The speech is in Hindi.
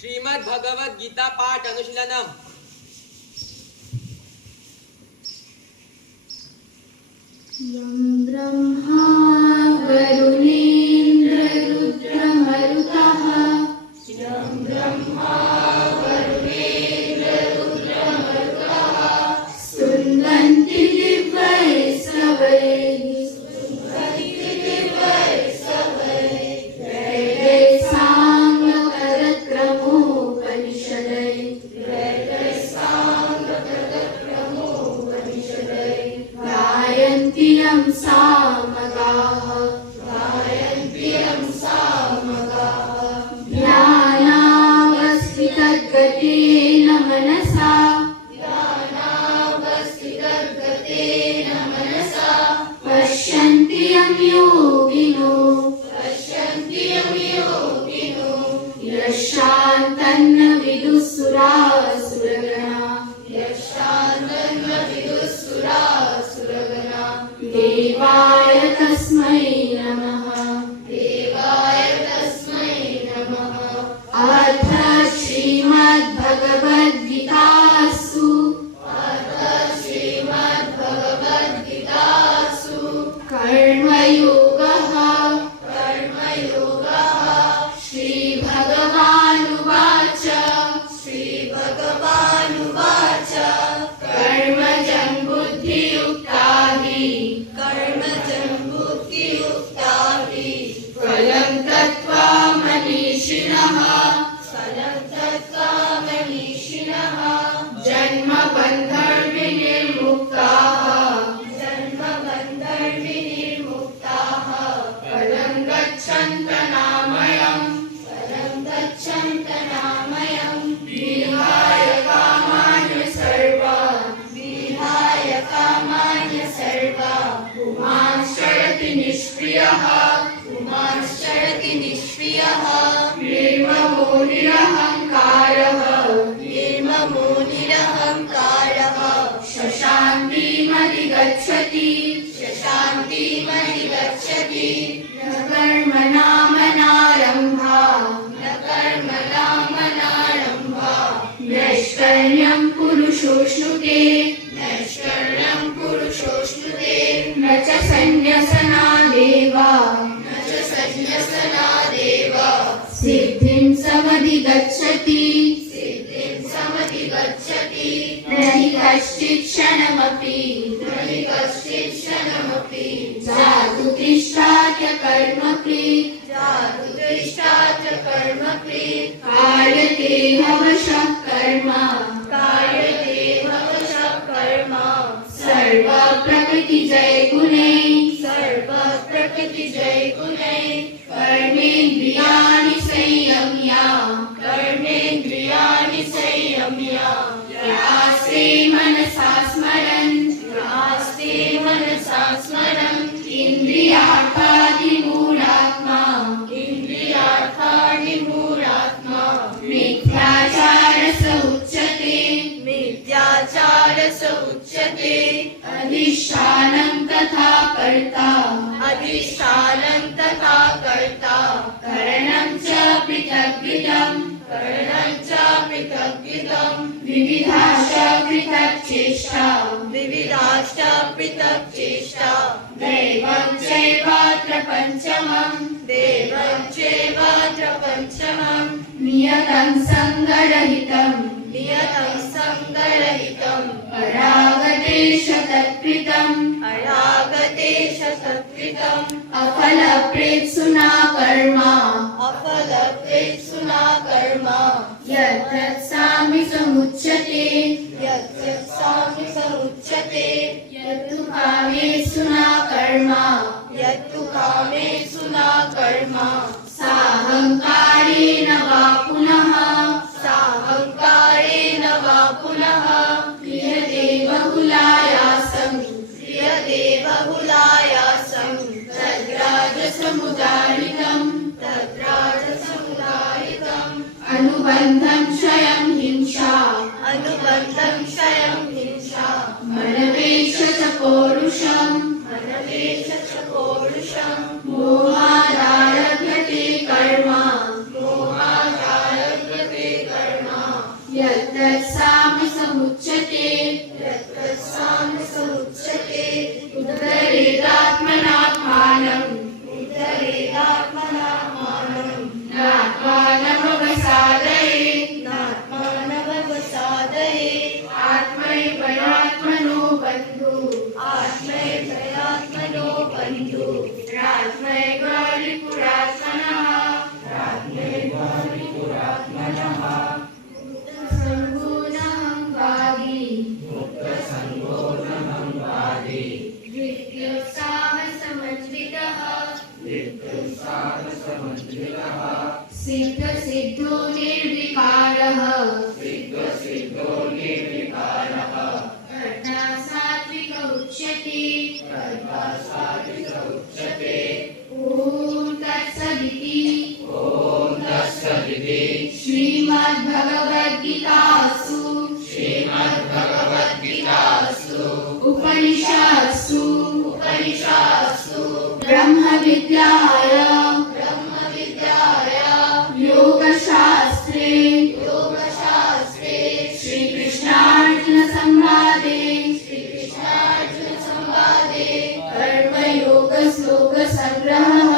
श्रीमद् भगवद गीता पाठ अनुशीलनम। यं ब्रह्मा वरुणेन्द्र रुद्रमरुतः यं ब्रह्मा वरुणेन्द्र रुद्रमरुतः स्तुवन्ति दिव्यैस्तवैः वेदैः साङ्गपदक्रमोपनिषदैः गायन्ति यं सामगाः ज्ञानावस्थितगतेन मनसा पश्यन्ति यं योगिनो यशान्तन्न विदुःसुरासुरगणा देवाय तस्मै नमः अथ श्रीमद्भगवद्गीतासु कर्मयोगः श्रीभगवानुवाच कर्मजं बुद्धियुक्ता हि फलं त्यक्त्वा मनीषिणः जन्मबन्धविनिर्मुक्ताः फलं गच्छन्तनामयम् विहाय कामान्य सर्वान् पुमांश्चरति निष्क्रियः निर्ममो निरहङ्कारः शशान्तिमधिगच्छति न कर्मणामनारम्भा नैष्कर्म्यं पुरुषोऽश्नुते न च सन्न्यसनादेवा सिद्धिं समधिगच्छति न हि कश्चित् क्षणमपि जातु तिष्ठात्य कर्मकृत् कार्यते हवशः कर्म सर्वप्रकृतिजयगुणैः कर्मेन्द्रियाणि संयम्य यास्ते मनसा स्मरन् इन्द्रियार्थादिमूढात्मा मिथ्याचारस उच्यते अधिष्ठानं तथा कर्ता करणं च पृथग्विधम् विविधाश्च पृथक् चेष्टा दैवं चैवात्र पञ्चमम् नियतं सङ्गरहितं अरागदेश तत्कृतम् अफलप्रेप्सुना कर्म यत्तत्सामि समुच्यते यत्तु कामेषुना कर्म साहङ्कारेण वा पुनः क्रियते बहुलायासं तद्राजसमुदारितम् अनुबन्धं क्षयं हिंसा मनवेश च पौरुषम् मोहादारभ्यते कर्म श्रीमद्भगवद्गीतासु उपनिषत्सु ब्रह्मविद्यायां योगशास्त्रे श्रीकृष्णार्जुनसंवादे कर्मयोगश्लोकसंग्रहः